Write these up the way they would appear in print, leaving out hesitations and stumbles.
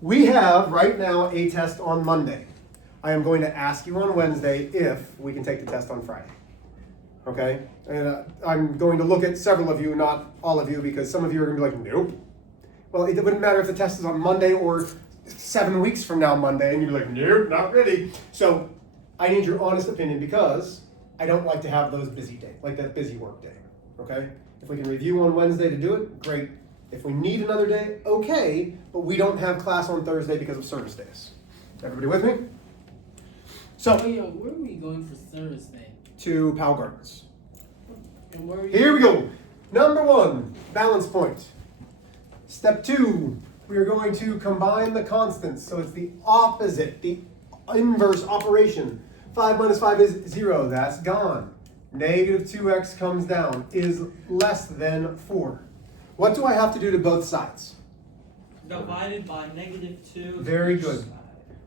We have right now a test on Monday. I am going to ask you on Wednesday if we can take the test on Friday. Okay? And I'm going to look at several of you, not all of you, because some of you are going to be like, nope. Well, it wouldn't matter if the test is on Monday or 7 weeks from now Monday, and you'd be like, nope, not ready. So I need your honest opinion because I don't like to have those busy days, like that busy work day. Okay? If we can review on Wednesday to do it, great. If we need another day, okay, but we don't have class on Thursday because of service days. Everybody with me? So, where are we going for Thursday? To Powell Gardens. And where are Here we go. Number 1, balance point. Step 2, we are going to combine the constants. So it's the opposite, the inverse operation. 5 minus 5 is 0. That's gone. Negative 2x comes down, is less than 4. What do I have to do to both sides? Divided by negative 2. Very good.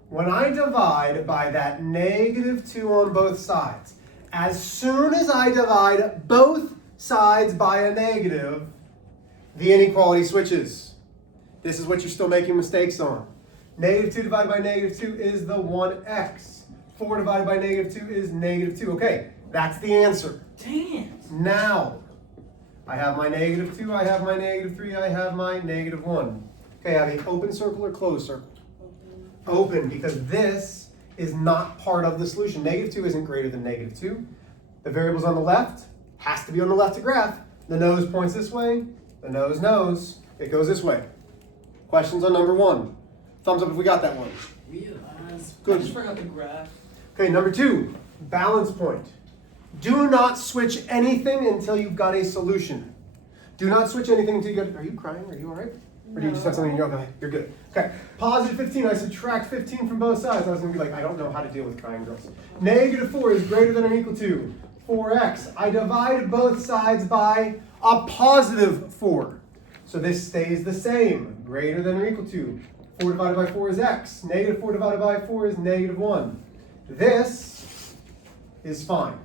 When I divide by that negative 2 on both sides, as soon as I divide both sides by a negative, the inequality switches. This is what you're still making mistakes on. Negative 2 divided by negative 2 is the 1x. 4 divided by negative 2 is negative 2. Okay, that's the answer. Damn. Now, I have my negative 2, I have my negative 3, I have my negative 1. Okay, I have an open circle or closed circle? Open, because this is not part of the solution. Negative 2 isn't greater than negative 2. The variable's on the left, has to be on the left to graph. The nose points this way, the nose knows, it goes this way. Questions on number 1? Thumbs up if we got that one. Realize. I Good. just forgot the graph. Okay, number 2, balance point. Do not switch anything until you've got a solution. Do not switch anything until you get, are you crying? Are you all right? Or do you just have something in your, okay, you're good. Okay, positive 15, I subtract 15 from both sides. I was gonna be like, I don't know how to deal with crying girls. Negative 4 is greater than or equal to 4x. I divide both sides by a positive 4. So this stays the same, greater than or equal to. 4 divided by 4 is x. Negative 4 divided by 4 is negative 1. This is fine.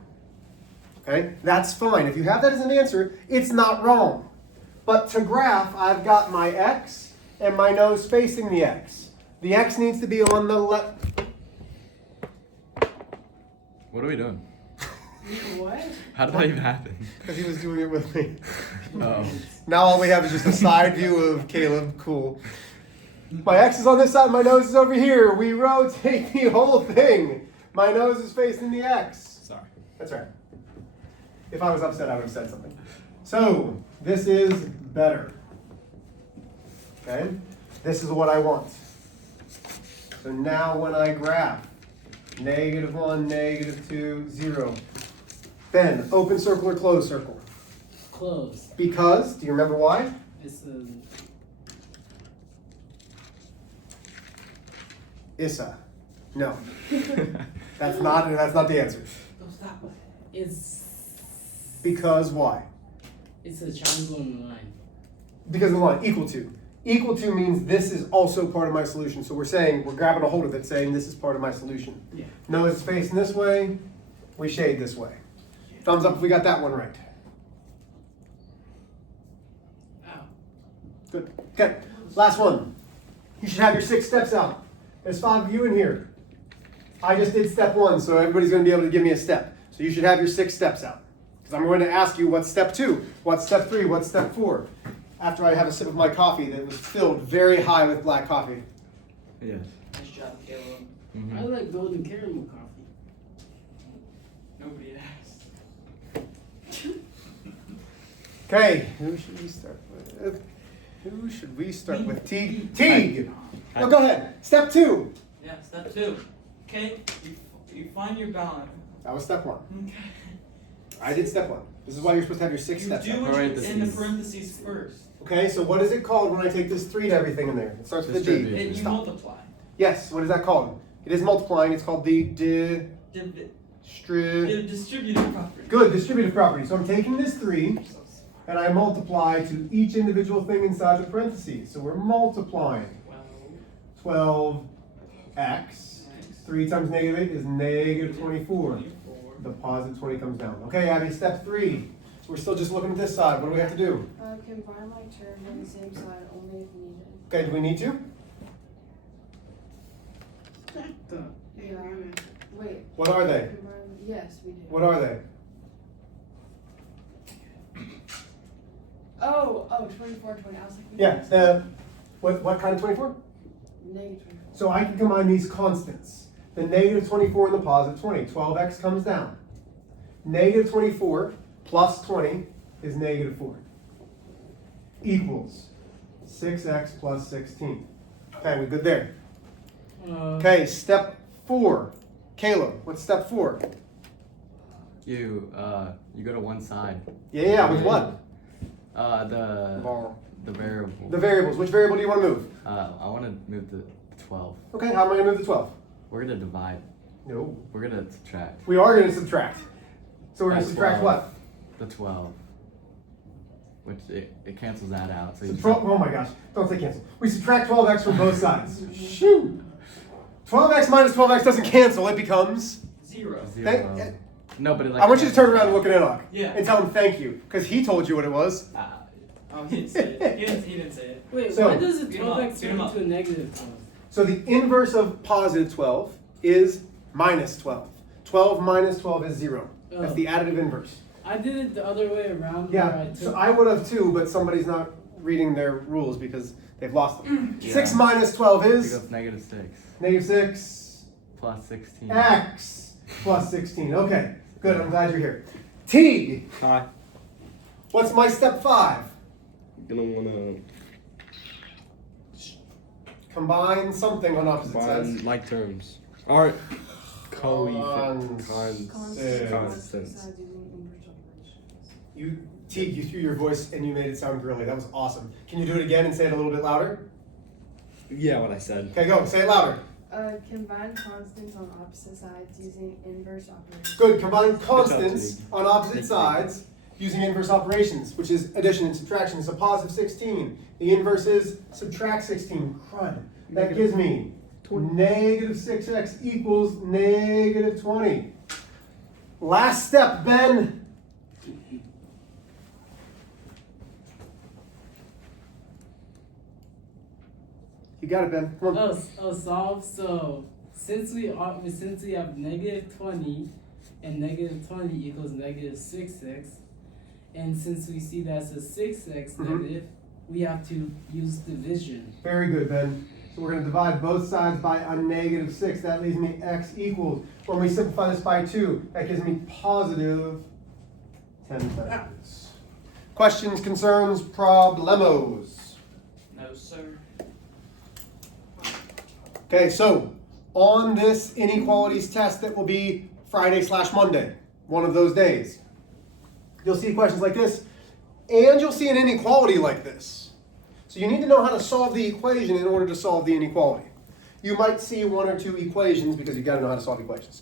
Okay, that's fine. If you have that as an answer, it's not wrong. But to graph, I've got my x and my nose facing the x. The x needs to be on the left. What are we doing? What? How did that even happen? Because he was doing it with me. Oh. Now all we have is just a side view of Caleb. Cool. My x is on this side, my nose is over here. We rotate the whole thing. My nose is facing the x. Sorry. That's right. If I was upset, I would have said something. So, this is better. Okay? This is what I want. So now when I graph, negative 1, negative 2, 0. Then, open circle or closed circle? Closed. Because, do you remember why? It's Issa. No. That's not the answer. Don't stop. It's Because why? It's a triangle in line. Because of the line, equal to. Equal to means this is also part of my solution. So we're saying, we're grabbing a hold of it, saying this is part of my solution. Yeah. No, it's facing this way, we shade this way. Thumbs up if we got that one right. Ow. Good. Okay, last one. You should have your 6 steps out. There's 5 of you in here. I just did step 1, so everybody's going to be able to give me a step. So you should have your 6 steps out. Because I'm going to ask you what's step 2, what's step 3, what's step 4. After I have a sip of my coffee that was filled very high with black coffee. Yes. Nice job, Caleb. Mm-hmm. I like golden caramel coffee. Nobody asked. Okay, who should we start with? Who should we start with? Teague. Oh, go ahead. Step 2. Yeah, step 2. Okay, you find your balance. That was step 1. Okay. I did step 1. This is why you're supposed to have your 6 You steps do out. what Parentheses. in the parentheses first. Okay, so what is it called when I take this 3 to everything in there? It starts with a D. Distribute. And you Stop. multiply. Yes, what is that called? It is multiplying. It's called the Distributive property. Good, distributive property. So I'm taking this 3 and I multiply to each individual thing inside the parentheses. So we're multiplying. 12x. 3 times negative 8 is negative 24. The positive 20 comes down. Okay, Abby, step 3. So we're still just looking at this side. What do we have to do? Combine my terms on the same side only if needed. Okay, do we need to? Yeah. Wait. What are they? Yes, we do. What are they? Oh, 24, 20. I was like, Yeah, what kind of 24? Negative 24. So I can combine these constants. The negative 24 and the positive 20. 12x comes down. Negative 24 plus 20 is negative 4. Equals 6x plus 16. Okay, we good there. Okay, step 4. Caleb, what's step 4? You go to one side. Yeah, with what? The variable. The variables. Which variable do you want to move? I want to move the 12. Okay, how am I going to move the 12? We're gonna divide. No. We're gonna subtract. We are going to subtract. So we're going to By subtract 12. what? The 12. Which it cancels that out. So you Oh my gosh, don't say cancel. We subtract 12x from both sides. Shoot! 12x minus 12x doesn't cancel, it becomes... 0. zero. No, but it like. I want you to turn around and look at Enoch. Yeah. And tell him thank you, because he told you what it was. Oh, he didn't say it. He didn't say it. Wait, So- why does the Beat 'em up, 12x beat turn 'em up. into a negative 12? So the inverse of positive 12 is minus 12. 12 minus 12 is 0. That's the additive inverse. I did it the other way around. Where Yeah, I took, so I would have too, but somebody's not reading their rules because they've lost them. Yeah. 6 minus 12 It is goes negative 6 negative 6 plus 16. x plus 16. Okay, good, I'm glad you're here. Teague, Hi. what's my step 5? Gonna wanna Combine something on opposite combine sides. like terms. Alright. Cons- Constants. Constants. Inverse operations. You, Teague, you threw your voice and you made it sound girly. That was awesome. Can you do it again and say it a little bit louder? Yeah, what I said. Okay, go. Say it louder. Combine constants on opposite sides using inverse operations. Good. Combine job, constants Teague. on opposite Thank you. sides using inverse operations, which is addition and subtraction. It's a positive 16. The inverse is subtract 16. Crud. That gives me negative 6x equals negative 20. Last step, Ben. You got it, Ben. Come on. solve. So since we have negative 20 and negative 20 equals negative 6x, and since we see that's a 6x negative, we have to use division. Very good, Ben. So we're going to divide both sides by a negative 6. That leaves me x equals. When we simplify this by 2, that gives me positive 10/3. Questions, concerns, problemos? No, sir. Okay, so on this inequalities test that will be Friday/Monday, one of those days, you'll see questions like this, and you'll see an inequality like this. So you need to know how to solve the equation in order to solve the inequality. You might see 1 or 2 equations because you got to know how to solve equations.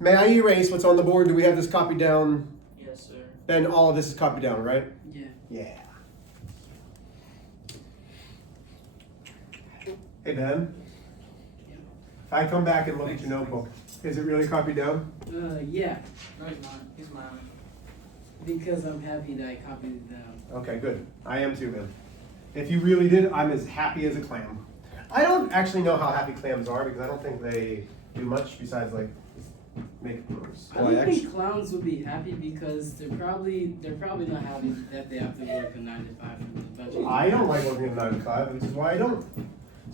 May I erase what's on the board? Do we have this copied down? Yes, sir. Then all of this is copied down, right? Yeah. Yeah. Hey, Ben. If I come back and look at your notebook, is it really copied down? Yeah, No, he's not. He's mine. because I'm happy that I copied it down. Okay, good. I am too, man. If you really did, I'm as happy as a clam. I don't actually know how happy clams are because I don't think they do much besides like make noise. I don't think clowns would be happy because they're probably not happy that they have to work a 9 to 5 for the budget. I don't like working at 9 to 5, which is why I don't.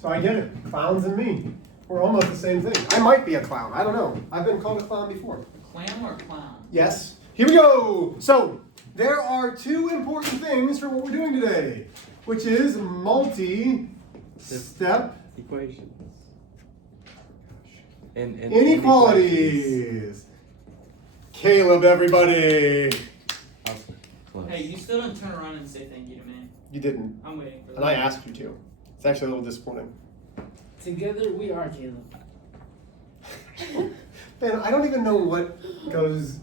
So I get it. Clowns and me. We're almost the same thing. I might be a clown. I don't know. I've been called a clown before. Clam or clown? Yes. Here we go. So there are 2 important things for what we're doing today, which is multi-step Equations. And inequalities. Caleb, everybody. Close. Hey, you still didn't turn around and say thank you to me. You didn't. I'm waiting for that. And I asked you to. It's actually a little disappointing. Together we are Caleb. Ben, I don't even know what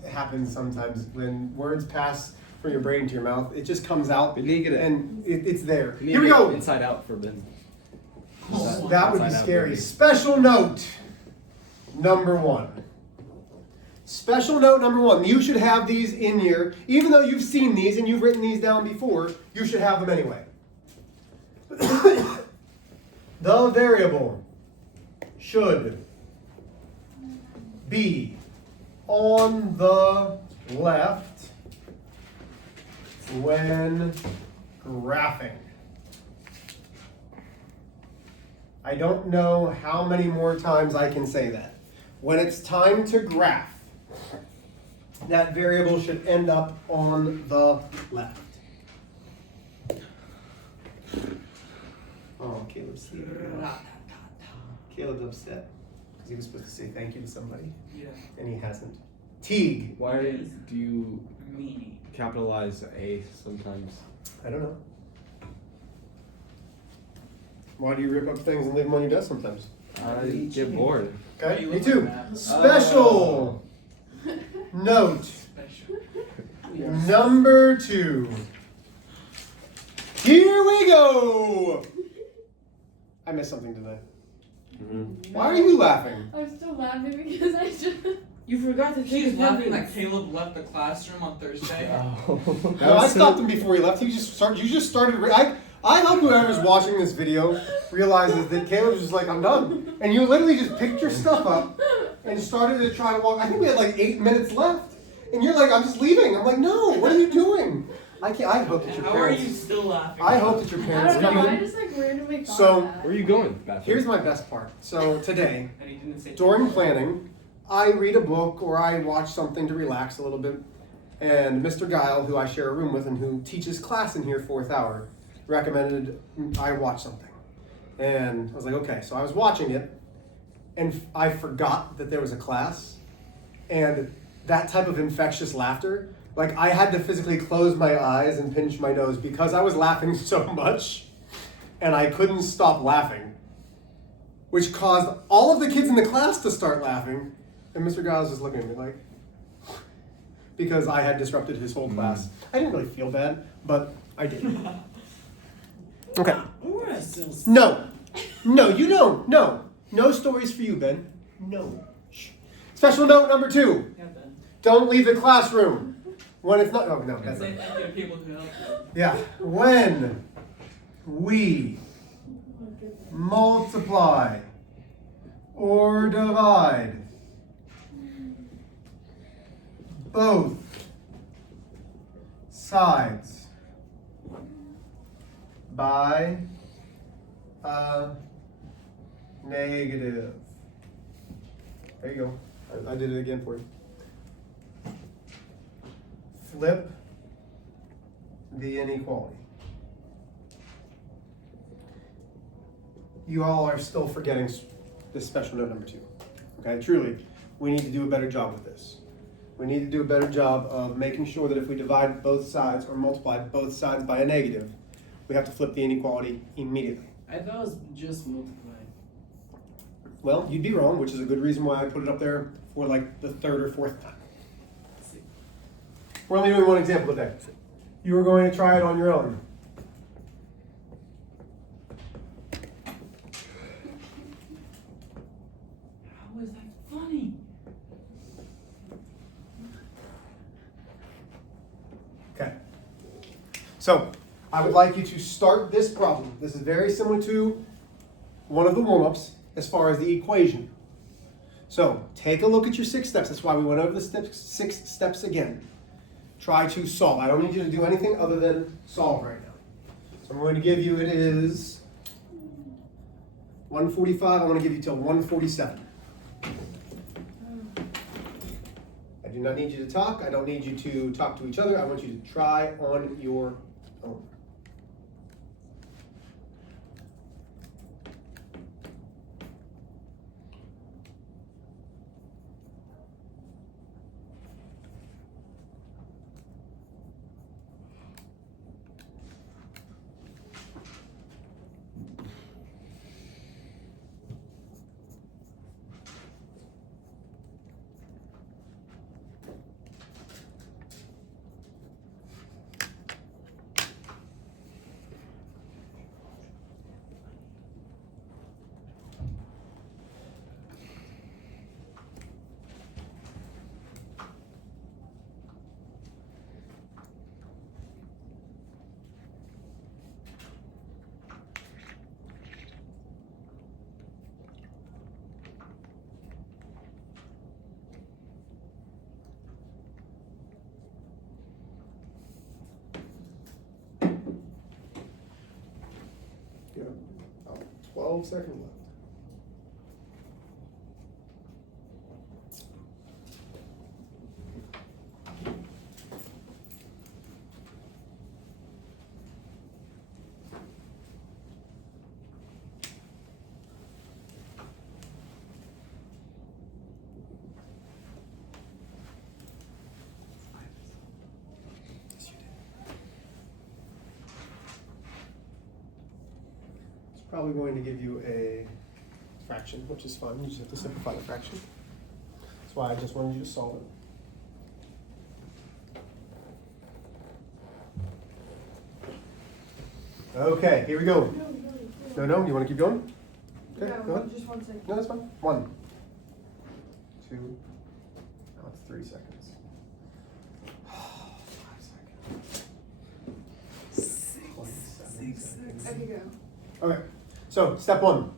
happens sometimes when words pass from your brain to your mouth. It just comes out We need to get it. and it's there. We need Here we to get go. Inside out for Ben. That would be Inside out, scary. baby. Special note number 1. Special note number 1. You should have these in here. Even though you've seen these and you've written these down before, you should have them anyway. The variable should B, on the left when graphing. I don't know how many more times I can say that. When it's time to graph, that variable should end up on the left. Oh, Caleb's sleeping. Caleb's upset because he was supposed to say thank you to somebody, Yeah. and he hasn't. Teague. Why do you Me. capitalize A sometimes? I don't know. Why do you rip up things and leave them on your desk sometimes? I get bored. Okay, You me look too. like that. Special note Special. number 2. Here we go. I missed something today. Mm-hmm. Why are you laughing? I'm still laughing because I just. You forgot to take She's laughing attendance. that Caleb left the classroom on Thursday. No, I stopped him before he left. You just started. I hope whoever's watching this video realizes that Caleb was just like, I'm done. And you literally just picked your stuff up and started to try to walk. I think we had like 8 minutes left. And you're like, I'm just leaving. I'm like, no, what are you doing? I hope that your How are you parents. still laughing? I hope that your I parents don't know. come I in. just like randomly thought So, that. Where are you going, bathroom? Here's my best part. So today, And he didn't say during planning, I read a book or I watch something to relax a little bit. And Mr. Guile, who I share a room with and who teaches class in here 4th hour, recommended I watch something. And I was like, okay. So I was watching it, and I forgot that there was a class. And that type of infectious laughter, like I had to physically close my eyes and pinch my nose because I was laughing so much, and I couldn't stop laughing, which caused all of the kids in the class to start laughing. And Mr. Guile was just looking at me like, because I had disrupted his whole class. I didn't really feel bad, but I did. Okay. We're still No, you don't. No stories for you, Ben. No. Shh. Special note number 2. Yeah, Ben. Don't leave the classroom when it's not. Oh no, And that's say not. thank you to people who helped you. Yeah. When we multiply or divide both sides by a negative. There you go. I did it again for you. Flip the inequality. You all are still forgetting this special note number 2. Okay, truly, we need to do a better job with this. We need to do a better job of making sure that if we divide both sides or multiply both sides by a negative, we have to flip the inequality immediately. I thought it was just multiplying. Well, you'd be wrong, which is a good reason why I put it up there for like the 3rd or 4th time. We're only doing one example today. You are going to try it on your own. How is that funny? Okay. So, I would like you to start this problem. This is very similar to one of the warm-ups as far as the equation. So, take a look at your 6 steps. That's why we went over the 6 steps again. Try to solve. I don't need you to do anything other than solve right now. So I'm going to give you, it is 1:45. I'm going to give you till 1:47. I do not need you to talk. I don't need you to talk to each other. I want you to try on your own. 12 seconds left. Probably going to give you a fraction, which is fun. You just have to simplify the fraction. That's why I just wanted you to solve it. Okay, here we go. No, you want to keep going? Okay, go No, ahead. just 1 second. No, that's fine. 1, 2, now it's 3 seconds. 5 seconds. Okay, go. Okay, so step 1,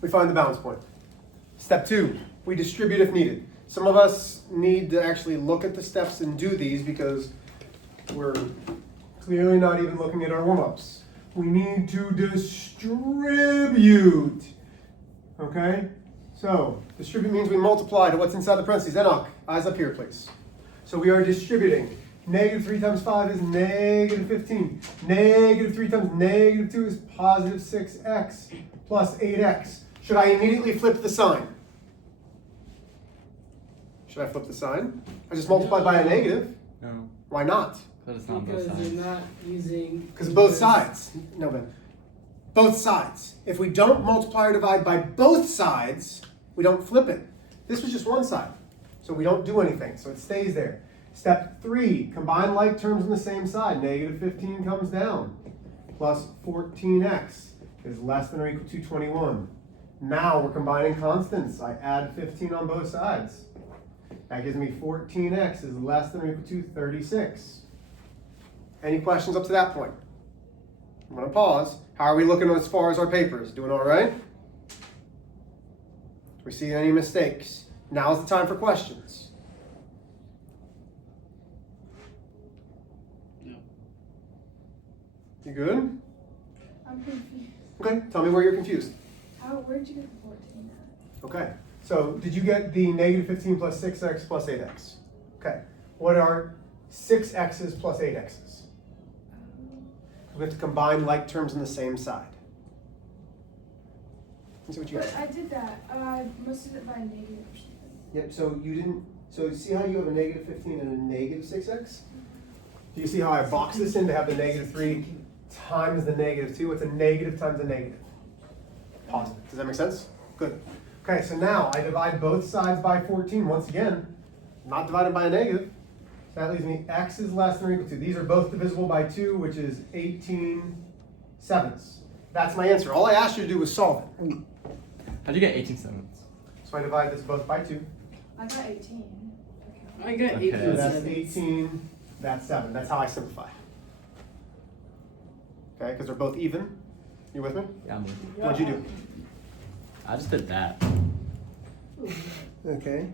we find the balance point. Step 2, we distribute if needed. Some of us need to actually look at the steps and do these because we're clearly not even looking at our warm-ups. We need to distribute. Okay, so distribute means we multiply to what's inside the parentheses. Enoch, eyes up here, please. So we are distributing. Negative 3 times 5 is negative 15. Negative 3 times negative 2 is positive 6x plus 8x. Should I immediately flip the sign? Should I flip the sign? I just multiplied by a negative. No, Why not? but it's not both Because sides. you're not using. Because both sides. No, Ben. Both sides. If we don't multiply or divide by both sides, we don't flip it. This was just one side. So we don't do anything. So it stays there. Step 3, combine like terms on the same side. Negative 15 comes down. Plus 14x is less than or equal to 21. Now we're combining constants. I add 15 on both sides. That gives me 14x is less than or equal to 36. Any questions up to that point? I'm going to pause. How are we looking as far as our papers? Doing all right? Do we see any mistakes? Now's the time for questions. No. You good? I'm confused. Okay, tell me where you're confused. Where'd you get the 14 at? Okay, so did you get the negative 15 plus 6x plus 8x? Okay, what are 6x's plus 8x's? We have to combine like terms on the same side. Let's see what you But got. I did that. I must have did it by a negative or something. Yep, so you didn't, so see how you have a negative 15 and a negative 6x? Do you see how I box this in to have the negative 3 times the negative 2? It's a negative times a negative. Positive. Does that make sense? Good. Okay, so now I divide both sides by 14. Once again, not divided by a negative. So that leaves me x is less than or equal to. These are both divisible by 2, which is 18/7. That's my answer. All I asked you to do was solve it. How'd you get 18/7? So I divide this both by 2. I got 18. I got Okay. 18. So that's 18, that's 7. That's how I simplify. Okay, because they're both even. You with me? Yeah, I'm with you. What'd you do? I just did that. Okay.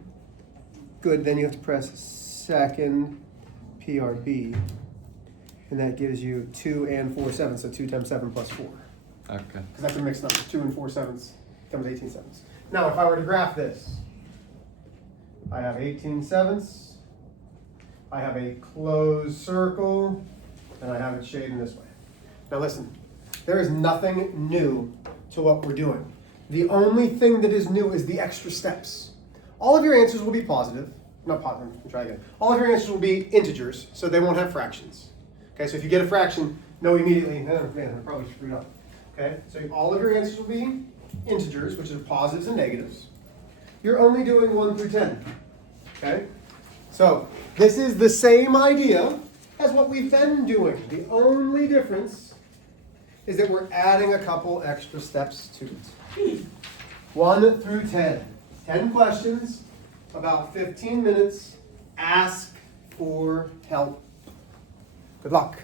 Good, then you have to press second PRB. And that gives you 2 and 4/7, so 2 times 7 plus 4. Okay. Because that's a mixed number. 2 and 4/7 becomes 18/7. Now, if I were to graph this, I have 18/7. I have a closed circle, and I have it shading this way. Now listen, there is nothing new to what we're doing. The only thing that is new is the extra steps. All of your answers will be positive. Not positive, let me try again. All of your answers will be integers, so they won't have fractions. Okay, so if you get a fraction, know immediately, oh man, I probably screwed up. Okay, so all of your answers will be integers, which are positives and negatives. You're only doing 1 through 10. Okay, so this is the same idea as what we've been doing. The only difference is that we're adding a couple extra steps to it. 1 through 10. 10 questions, about 15 minutes. Ask for help. Good luck.